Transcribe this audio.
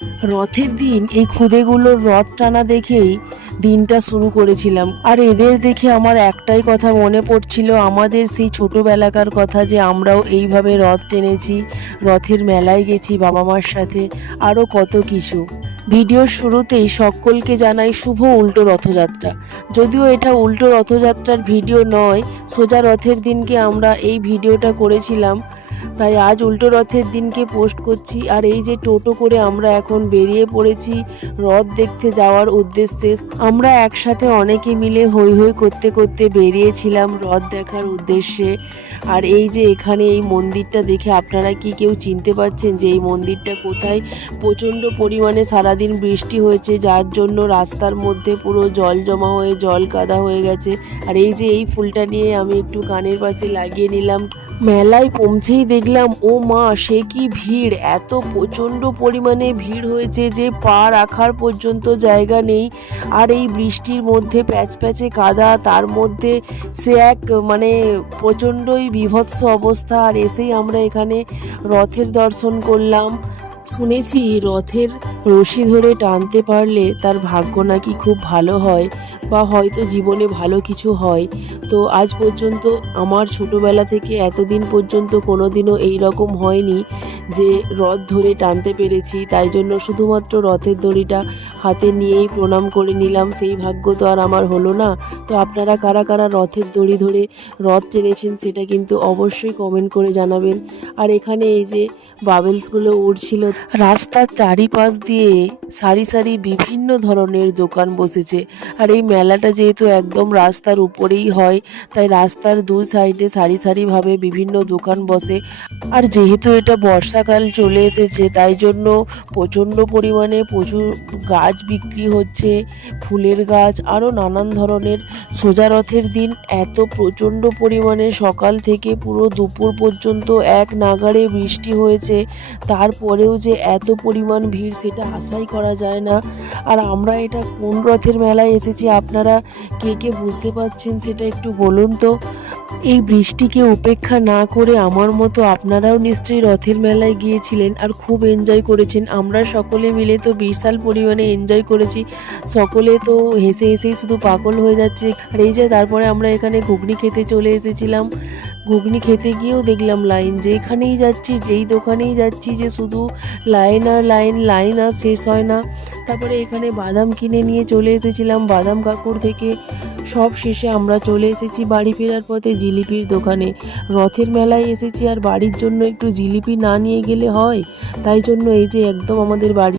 রথের দিন এই খুদেগুলোর রথ টানা দেখেই দিনটা শুরু করেছিলাম। আর এদের দেখে আমার একটাই কথা মনে পড়ছিল, আমাদের সেই ছোটোবেলাকার কথা, যে আমরাও এইভাবে রথ টেনেছি, রথের মেলায় গেছি বাবা মার সাথে, আরও কত কিছু। ভিডিওর শুরুতেই সকলকে জানাই শুভ উল্টো রথযাত্রা। যদিও এটা উল্টো রথযাত্রার ভিডিও নয়, সোজা রথের দিনকে আমরা এই ভিডিওটা করেছিলাম, তাই আজ উল্টো রথের দিনকে পোস্ট করছি। আর এই যে টোটো করে আমরা এখন বেরিয়ে পড়েছি রথ দেখতে যাওয়ার উদ্দেশ্যে। আমরা একসাথে অনেকে মিলে হৈ হৈ করতে করতে বেরিয়েছিলাম রথ দেখার উদ্দেশ্যে। আর এই যে এখানে এই মন্দিরটা দেখে আপনারা কি কেউ চিনতে পারছেন যে এই মন্দিরটা কোথায়? প্রচণ্ড পরিমাণে সারাদিন বৃষ্টি হয়েছে, যার জন্য রাস্তার মধ্যে পুরো জল জমা হয়ে জল কাদা হয়ে গেছে। আর এই যে এই ফুলটা নিয়ে আমি একটু কানের পাশে লাগিয়ে নিলাম। মেলায় পৌঁছেই দেখলাম, ও মা, সে কি ভিড়! এত প্রচণ্ড পরিমাণে ভিড় হয়েছে যে পা রাখার পর্যন্ত জায়গা নেই। আর এই বৃষ্টির মধ্যে প্যাচপ্যাচে কাদা, তার মধ্যে সে এক প্রচণ্ডই বীভৎস অবস্থা। আর এসেই আমরা এখানে রথের দর্শন করলাম। শুনেছি রথের রশি ধরে টানতে পারলে তার ভাগ্য নাকি খুব ভালো হয়, বা হয়তো জীবনে ভালো কিছু হয়। তো আজ পর্যন্ত আমার ছোটোবেলা থেকে এতদিন পর্যন্ত কোনো দিনও এইরকম হয়নি যে রথ ধরে টানতে পেরেছি। তাই জন্য শুধুমাত্র রথের দড়িটা হাতে নিয়েই প্রণাম করে নিলাম, সেই ভাগ্য তো আর আমার হলো না। তো আপনারা কারা কারা রথের দড়ি ধরে রথ টেনেছেন সেটা কিন্তু অবশ্যই কমেন্ট করে জানাবেন। আর এখানে এই যে বাবেলসগুলো উড়ছিল, রাস্তার চারিপাশ দিয়ে সারি সারি বিভিন্ন ধরনের দোকান বসেছে। আর এই মেলাটা যেহেতু একদম রাস্তার উপরেই হয়, তাই রাস্তার দুই সাইডে সারি সারিভাবে বিভিন্ন দোকান বসে। আর যেহেতু এটা বর্ষাকাল চলে এসেছে, তাই জন্য প্রচণ্ড পরিমাণে প্রচুর গাছ বিক্রি হচ্ছে, ফুলের গাছ, আরও নানান ধরনের। সোজা রথের দিন এত প্রচণ্ড পরিমাণে সকাল থেকে পুরো দুপুর পর্যন্ত এক নাগাড়ে বৃষ্টি হয়েছে, তারপরেও যে এত পরিমাণ ভিড় সেটা আশাই করা যায় না। আর আমরা এটা কোন রথের মেলায় এসেছি আপনারা কে কে বুঝতে পারছেন সেটা একটু বলুন তো। এই বৃষ্টিকে উপেক্ষা না করে আমার মতো আপনারাও নিশ্চয়ই রথের মেলায় গিয়েছিলেন আর খুব এনজয় করেছেন। আমরা সকলে মিলে তো বিশাল পরিমাণে এনজয় করেছি, সকলে তো হেসে হেসেই শুধু পাগল হয়ে যাচ্ছে। আর এই যে তারপরে আমরা এখানে ঘুগনি খেতে চলে এসেছিলাম। ঘুগনি খেতে গিয়েও দেখলাম লাইন, যেখানেই যাচ্ছি যেই দোকানেই যাচ্ছি যে শুধু লাইন আর লাইন, লাইন আর শেষ হয় না। তারপরে এখানে বাদাম কিনে নিয়ে চলে এসেছিলাম বাদাম কাকুর থেকে। সব শেষে আমরা চলে এসেছি বাড়ি ফেরার পথে জিলিপির দোকানে। রথের মেলায় এসেছি আর বাড়ির জন্য একটু জিলিপি না নিয়ে গেলে হয়, তাই জন্য এই যে একদম আমাদের বাড়ি